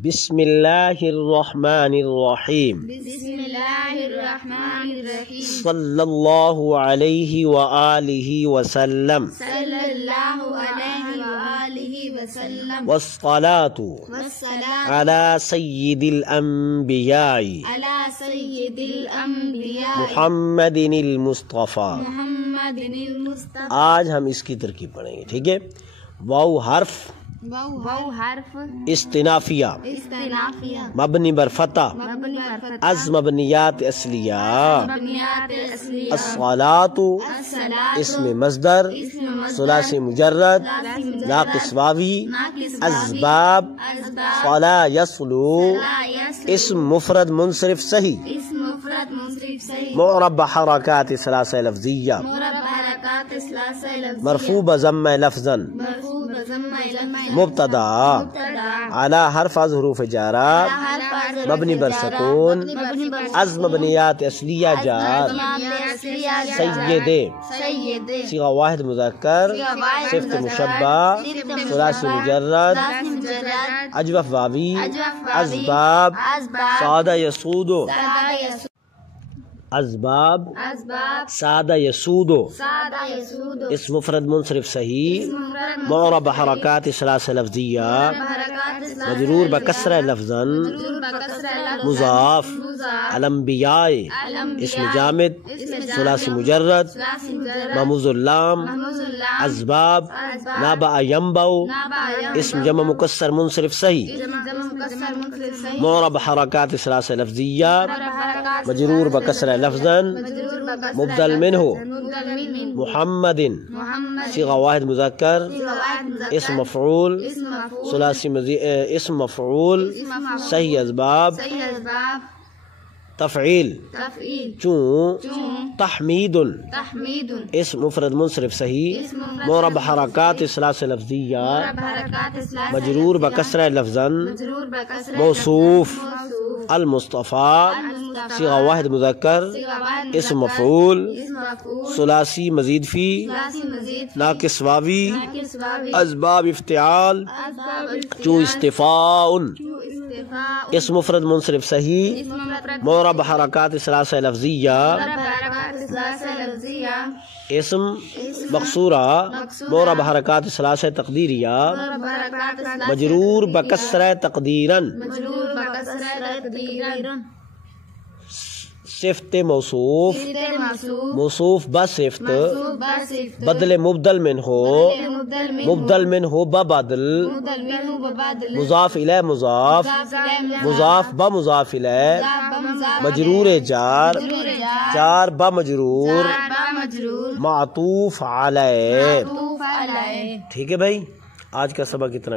بسم اللہ الرحمن الرحیم صلی اللہ علیہ وآلہ وسلم والصلاة علی سید الانبیاء محمد المصطفیٰ۔ آج ہم اس کی ترکیب پڑھیں گے، ٹھیک ہے؟ واو حرف استنافیہ مبنی بر فتح از مبنیات اصلیہ۔ الصلاۃ اسم مصدر ثلاثی مجرد ناقص واوی۔ اسباب صلا یصلو اسم مفرد منصرف صحیح معرب بحرکات ثلاثہ لفظیہ مرفوع بضم لفظا مبتدا علی حرف از حروف جارہ مبنی بر سکون از مبنیات اصلیہ جار۔ سید صیغہ واحد مذکر صفت مشبہ ثلاثی مجرد اجوف واوی۔ اسباب سادہ یسود اسباب سادہ یسودو اسم مفرد منصرف صحیح معرب بحرکات ثلاثہ لفظیہ مجرور بکسرہ لفظا مضاف الانبیاء اسم جامد ثلاثی مجرد مموز اللام۔ اسباب نابع ینبع اسم جمع مکسر منصرف صحیح معرب بحرکات ثلاثہ لفظیہ مجرور بکسرہ لفظا مبدل منہ محمد صیغہ واحد مذکر اسم مفعول ثلاثی اسم مفعول صحیح۔ اسباب تفعیل چون تحمید اسم مفرد منصرف صحیح معرب حرکات ثلاثہ لفظیہ مجرور بکسرہ لفظا موصوف المصطفیٰ صیغہ واحد مذکر اسم مفعول ثلاثی مزید فی ناقص واوی۔ اسباب افتعال چو استفاء اسم مفرد منصرف صحیح معرب حرکات ثلاثہ لفظیہ اسم مقصورہ معرب حرکات ثلاثہ تقدیریہ مجرور بکسرہ تقدیراً صفت موصوف موصوف بصفت بدل مبدل من ہو مبدل من ہو ببدل مضاف الیہ مضاف مضاف بمضاف الیہ مجرور جار جار بمجرور معطوف علیہ۔ ٹھیک ہے بھائی، آج کا سبق اتنا۔